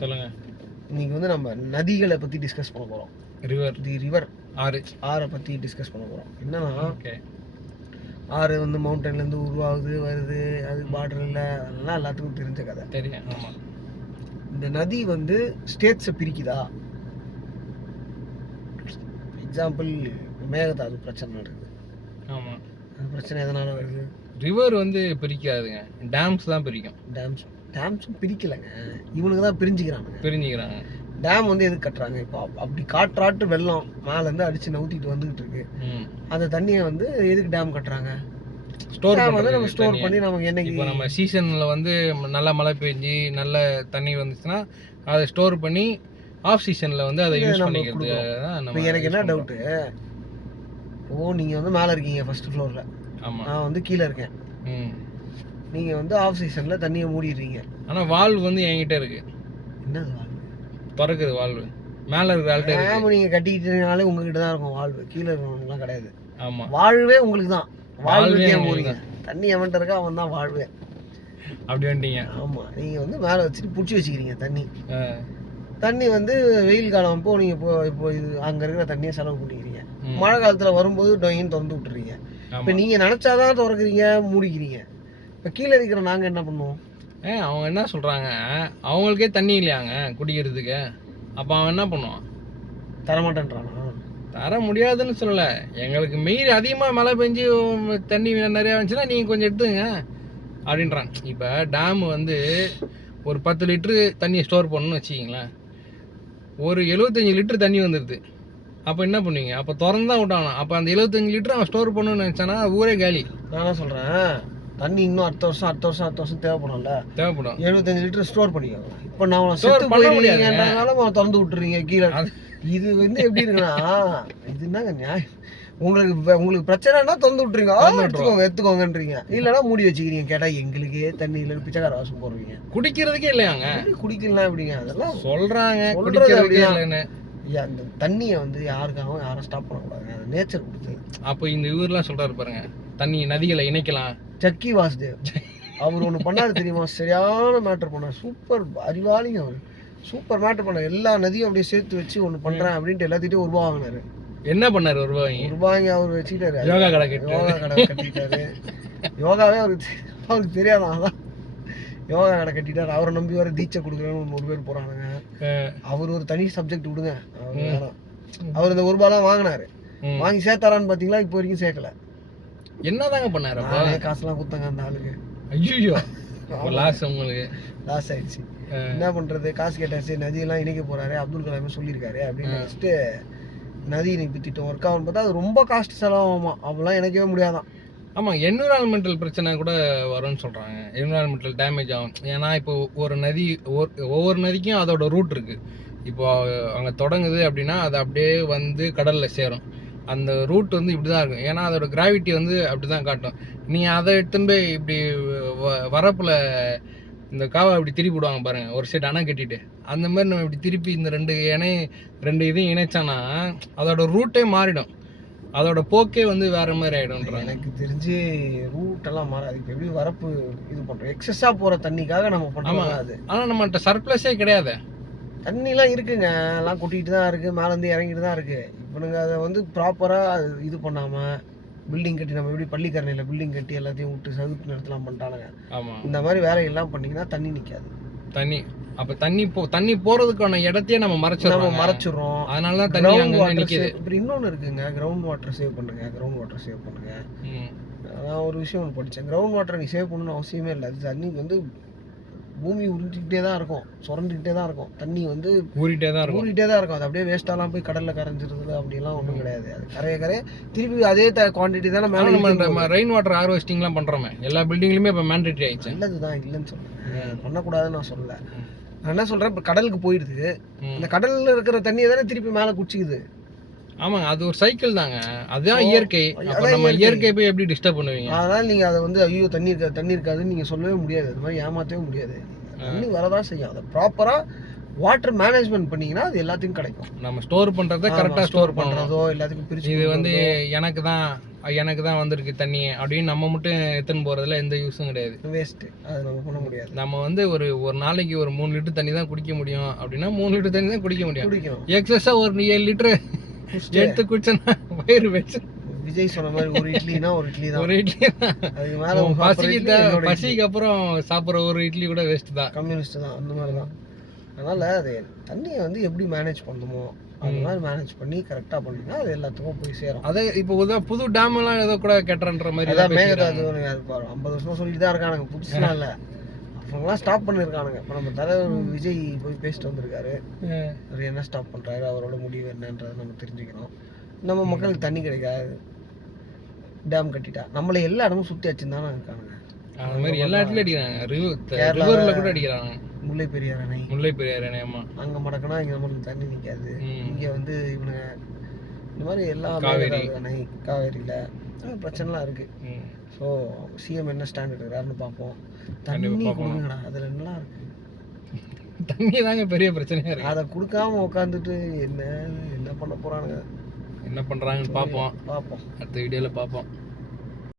சொல்லுங்க. இன்னைக்கு வந்து நம்ம நதிகளை பற்றி டிஸ்கஸ் பண்ண போகிறோம். ரிவர் ஆறை பற்றி டிஸ்கஸ் பண்ண போகிறோம். என்னன்னா, ஆறு வந்து மவுண்டன்லேருந்து உருவாகுது வருது, அது பார்டர் இல்லை, அதெல்லாம் எல்லாத்துக்கும் தெரிஞ்ச கதை தெரியும். ஆமாம். இந்த நதி வந்து ஸ்டேட்ஸை பிரிக்குதா? எக்ஸாம்பிள் மேகதாது பிரச்சனை நடக்குது. ஆமாம். அந்த பிரச்சனை எதனால வருது? ரிவர் வந்து பிரிக்காதுங்க, டேம்ஸ் தான் பிரிக்கும். டேம்ஸும் பிரிக்கலைங்க, இவனுக்கு தான் பிரிஞ்சுக்கிறாங்க. டேம் வந்து எதுக்கு கட்டுறாங்க? இப்போ அப்படி காற்றாட்டு வெள்ளம் மேலேருந்து அடித்து நவுத்திட்டு வந்துகிட்டு இருக்கு. அந்த தண்ணியை வந்து எதுக்கு டேம் கட்டுறாங்க? ஸ்டோர் வந்து நம்ம ஸ்டோர் பண்ணி நமக்கு என்னைக்கு இப்போ நம்ம சீசனில் வந்து நல்லா மழை பெஞ்சு நல்ல தண்ணி வந்துச்சுன்னா அதை ஸ்டோர் பண்ணி ஆஃப் சீசனில் வந்து அதை யூஸ் பண்ணிக்கிறது. இப்போ எனக்கு என்ன டவுட்டு, நீங்கள் வந்து மேலே இருக்கீங்க ஃபர்ஸ்ட் ஃப்ளோரில், ஆமாம், நான் வந்து கீழே இருக்கேன். நீங்கள் வந்து ஆஃப் சீசனில் தண்ணியை மூடிடுறீங்க. ஆனால் வால்வ் வந்து என்கிட்ட இருக்கு. என்னது வால்வு? திறக்குது வால்வு, மேலே இருக்கிற ஆள்கிட்ட இருக்கு. நீங்கள் கட்டிக்கிட்டனாலே உங்ககிட்ட தான் இருக்கும் வால்வு, கீழே இருக்கவங்கலாம் கிடையாது. ஆமாம், வாழ்வே உங்களுக்கு தான். வாழ்வே போறீங்க, தண்ணி எவன்ட்ட இருக்கா அவன் தான் வாழ்வே. அப்படி வந்துட்டீங்க. ஆமாம், நீங்கள் வந்து மேலே வச்சுட்டு பிடிச்சி வச்சுக்கிறீங்க தண்ணி வந்து வெயில் காலம் அப்போ நீங்கள் இப்போ இது அங்கே இருக்கிற தண்ணியை செலவு பண்ணிக்கிறீங்க. மழை காலத்தில் வரும்போது டொயின்னு திறந்து விட்டுறீங்க. இப்போ நீங்கள் நினச்சாதான் திறக்கிறீங்க, மூடிக்கிறீங்க. இப்போ கீழே இருக்கிற நாங்கள் என்ன பண்ணுவோம்? அவங்க என்ன சொல்கிறாங்க, அவங்களுக்கே தண்ணி இல்லையாங்க குடிக்கிறதுக்கு. அப்போ அவன் என்ன பண்ணுவான்? தரமாட்டேன்றானா? தர முடியாதுன்னு சொல்லலை, எங்களுக்கு மீறி அதிகமாக மழை பெஞ்சு தண்ணி நிறையா வந்துச்சுன்னா நீங்கள் கொஞ்சம் எடுத்துங்க அப்படின்றான். இப்போ டேம் வந்து ஒரு 10 லிட்ரு தண்ணியை ஸ்டோர் பண்ணணும்னு வச்சுக்கிங்களேன், ஒரு 75 லிட்டர் தண்ணி வந்துடுது. அப்போ என்ன பண்ணுவீங்க? அப்போ திறந்து தான் விட்டானா? அப்போ அந்த 75 லிட்டர் அவன் ஸ்டோர் பண்ணணும்னு நினச்சானா ஊரே காலி. நான் என்ன சொல்கிறேன், தண்ணி இன்னும் அடுத்த வருஷம் தேவைப்படும்ல. 75 லிட்டர் ஸ்டோர் பண்ணிக்கோங்க. இப்போ நான் ஸ்டோர் பண்ண முடியாதுனால திறந்து விட்டுறீங்க கீழே. இது வந்து எப்படி இருக்குன்னா, இது என்னங்க நியாயம்? உங்களுக்கு பிரச்சனைனா திறந்து விட்டுறீங்க, எடுத்துக்கோங்கன்றீங்க. இல்லைன்னா மூடி வச்சுக்கிறீங்க. கேட்டால் எங்களுக்கே தண்ணி இல்லை, பிச்சைக்கார வாசம் போடுறீங்க. குடிக்கிறதுக்கே இல்லையாங்க? குடிக்கலாம் எப்படிங்க? அதெல்லாம் சொல்கிறாங்க. அந்த தண்ணியை வந்து யாருக்காகவும் யாரும் ஸ்டாப் பண்ணக்கூடாதுங்க, அது நேச்சர் கொடுத்தது. அப்போ இந்த ஊர்லாம் சொல்கிறாரு பாருங்க, தண்ணி நதிகளை இணைக்கலாம். சக்கி வாசுதேவ் அவர் ஒன்று பண்ணாரு தெரியுமா? சரியான மேட்டர் பண்ணார். சூப்பர் அறிவாளிங்க அவர். சூப்பர் மேட்டர் பண்ணார். எல்லா நதியும் அப்படியே சேர்த்து வச்சு ஒன்று பண்ணுறேன் அப்படின்ட்டு எல்லாத்திட்டையும் ரூபா வாங்கினாரு. என்ன பண்ணாரு? ரூபாய்ங்க அவர் வச்சுக்கிட்டாரு. யோகா கடை கட்டிட்டாரு. யோகாவே அவருக்கு தெரியாதான், யோகா கடை கட்டிட்டாரு. அவரை நம்பி வர தீட்சை கொடுக்குறேன்னு 100 பேர் போறானுங்க. அவர் ஒரு தனி சப்ஜெக்ட் விடுங்க. அவர் இந்த ரூபாலாம் வாங்கினாரு. வாங்கி சேர்த்தாரான்னு பார்த்தீங்களா? இப்போ வரைக்கும் சேர்க்கல. என்னதாங்க பண்ணாரு? காசுலாம் கொடுத்தாங்க அந்த ஆளுக்கு. ஐயோ, லாஸ் உங்களுக்கு லாஸ் ஆயிடுச்சு. என்ன பண்றது? காசு கேட்டாச்சு. நதியெல்லாம் இணைக்க போறாரு, அப்துல் கலாமே சொல்லியிருக்காரு அப்படின்னு நினைச்சிட்டு நதி இணைப்பு திட்டம் ஒர்க் ஆகும் பார்த்தா அது ரொம்ப காஸ்ட் செலவாகுமா. அப்பெல்லாம் இணைக்கவே முடியாதான். ஆமாம், என்விரான்மெண்டல் பிரச்சனை கூட வரும்னு சொல்கிறாங்க. என்விரான்மெண்டல் டேமேஜ் ஆகும். ஏன்னா இப்போ ஒரு நதி, ஒவ்வொரு நதிக்கும் அதோட ரூட் இருக்குது. இப்போ அங்கே தொடங்குது அப்படின்னா அது அப்படியே வந்து கடலில் சேரும். அந்த ரூட் வந்து இப்படி தான் இருக்கும். ஏன்னா அதோட கிராவிட்டி வந்து அப்படி தான் காட்டும். நீ அதை எடுத்துன்னு போய் இப்படி வரப்பில் இந்த காவை அப்படி திருப்பி விடுவாங்க பாருங்கள், ஒரு சைடு அணை கட்டிட்டு. அந்த மாதிரி நம்ம இப்படி திருப்பி இந்த ரெண்டு இதையும் இணைச்சானா அதோட ரூட்டே மாறிடும். அதோட போக்கே வந்து வேற மாதிரி ஆகிடும்ன்றாங்க. எனக்கு தெரிஞ்சு ரூட்டெல்லாம் மாறாது. இப்போ எப்படி வரப்பு இது பண்ணுறோம், எக்ஸஸாக போகிற தண்ணிக்காக நம்ம பண்ணுறோம். அது ஆனால் நம்மகிட்ட சர்ப்ளஸே கிடையாது. தண்ணிலாம் இருக்குங்க, எல்லாம் கொட்டிகிட்டு தான் இருக்குது, மேலேருந்து இறங்கிட்டு தான் இருக்குது. இவனுங்க அதை வந்து ப்ராப்பராக இது பண்ணாமல் பில்டிங் கட்டி, நம்ம எப்படி பள்ளிக்கரணையில் பில்டிங் கட்டி எல்லாத்தையும் விட்டு சதுப்பு நிறுத்தலாம் பண்ணிட்டானுங்க. ஆமாம், இந்த மாதிரி வேலையெல்லாம் பண்ணிங்கன்னா தண்ணி நிற்காது. அப்போ தண்ணி போகிறதுக்கான இடத்தையே நம்ம மறைச்சிடுறோம். அதனால தான் தண்ணி அங்கே நிற்கிது. அப்புறம் இன்னொன்று இருக்குங்க, கிரவுண்ட் வாட்டர் சேவ் பண்ணுங்க. நான் ஒரு விஷயம் ஒன்று படித்தேன். கிரவுண்ட் வாட்டரை நீ சேவ் பண்ணணும்னு அவசியமே இல்லை. அது தண்ணி வந்து பூமி உருட்டிக்கிட்டே தான் இருக்கும், சுரண்டுக்கிட்டே தான் இருக்கும். தண்ணி வந்து ஊறிட்டே தான் இருக்கும். அது அப்படியே வேஸ்ட்டாலாம் போய் கடலில் கரைஞ்சிருது அப்படிலாம் ஒன்றும் கிடையாது. அது கரைய திருப்பி அதே குவான்டிட்டி தானே மேலே. நம்ம ரெயின் வாட்டர் ஹார்வெஸ்டிங்லாம் பண்ணுறோமே எல்லா பில்டிங்லையுமே இப்போ மேண்டேட்டரி ஆயிடுச்சு. நல்லது தான், இல்லைன்னு சொல்கிறேன், பண்ணக்கூடாதுன்னு நான் சொல்லலை. நான் என்ன சொல்கிறேன், இப்போ கடலுக்கு போயிடுது, இந்த கடலில் இருக்கிற தண்ணியை தானே திருப்பி மேலே குடிச்சிக்குது. ஆமாங்க, அது ஒரு சைக்கிள் தாங்க, அதுதான் இயற்கை. நம்ம இயற்கை போய் எப்படி டிஸ்டர்ப் பண்ணுவீங்க? அதனால் நீங்கள் அதை வந்து ஐயோ தண்ணி இருக்காதுன்னு நீங்கள் சொல்லவே முடியாது. அது மாதிரி ஏமாற்றவே முடியாது. தண்ணி வரதான் செய்யும். அதை ப்ராப்பராக வாட்டர் மேனேஜ்மெண்ட் பண்ணிங்கன்னா அது எல்லாத்தையும் கிடைக்கும். நம்ம ஸ்டோர் பண்ணுறதை கரெக்டாக ஸ்டோர் பண்ணுறதோ எல்லாத்துக்கும் பிரிச்சு. இது வந்து எனக்கு தான் எனக்கு தான் வந்திருக்கு தண்ணி அப்படின்னு நம்ம மட்டும் எடுத்துன்னு போகிறதுல எந்த யூஸும் கிடையாது. வேஸ்ட்டு, அது நம்ம பண்ண முடியாது. நம்ம வந்து ஒரு நாளைக்கு ஒரு 3 லிட்டர் தண்ணி தான் குடிக்க முடியும் அப்படின்னா 3 லிட்டர் தண்ணி தான் குடிக்க முடியும். குடிக்கணும். எக்ஸஸாக ஒரு 7 லிட்டர் எடுத்து குடிச்சோன்னா வயிறு வச்சு விஜய் சொன்ன மாதிரி ஒரு இட்லினா ஒரு இட்லி தான். ஒரு இட்லி தான். அதுக்கு மேலே பசிக்கு அப்புறம் சாப்பிட்ற ஒரு இட்லி கூட வேஸ்ட் தான். கம்யூனிஸ்ட் தான் அந்த மாதிரி தான். அதனால் அது தண்ணியை வந்து எப்படி மேனேஜ் பண்ணணுமோ அந்த மாதிரி மேனேஜ் பண்ணி கரெக்டாக பண்ணிங்கன்னா அது எல்லாத்துக்கும் போய் சேரும். அதே இப்போ புது டேம் எல்லாம் ஏதோ கூட கட்டுறன்ற மாதிரி அதான் மேகதாது 50 வருஷமா சொல்லிட்டு தான் இருக்கானுங்க, புதுசுலாம் இல்லை. அவங்களாம் ஸ்டாப் பண்ணியிருக்கானுங்க. இப்போ நம்ம தலைவர் விஜய் போய் பேசிட்டு வந்திருக்காரு. அவர் என்ன ஸ்டாப் பண்ணுறாரு, அவரோட முடிவு என்னன்றதை நம்ம தெரிஞ்சுக்கணும். நம்ம மக்களுக்கு தண்ணி கிடைக்காது, டேம் கட்டிட்டா நம்மளை எல்லா இடமும் சுற்றி வச்சுன்னு தானே இருக்கானுங்க. அது மாதிரி எல்லா இடத்துலையும் அடிக்கிறாங்க. ரிவரில் கூட அடிக்கிறாங்க. முல்லை பெரியார் அணை, முல்லை பெரியார் அணை. ஆமா, அங்கே மடக்கினா இங்கே நம்மளுக்கு தண்ணி நிற்காது. இங்கே வந்து இவனுங்க இந்த மாதிரி எல்லா காவேரி அணை, காவேரியில் பிரச்சனைலாம் இருக்குது. ஸோ சிஎம் என்ன ஸ்டாண்ட் எடுக்கிறாருன்னு பார்ப்போம். தண்ணி கொடுங்கடா, அதில் என்னலாம் இருக்குது. தண்ணி தாங்க பெரிய பிரச்சனையாக இருக்குது. அதை கொடுக்காம உட்காந்துட்டு என்ன பண்ண போகிறானுங்க, என்ன பண்ணுறாங்கன்னு பார்ப்போம். பார்ப்போம், அடுத்த வீடியோவில் பார்ப்போம்.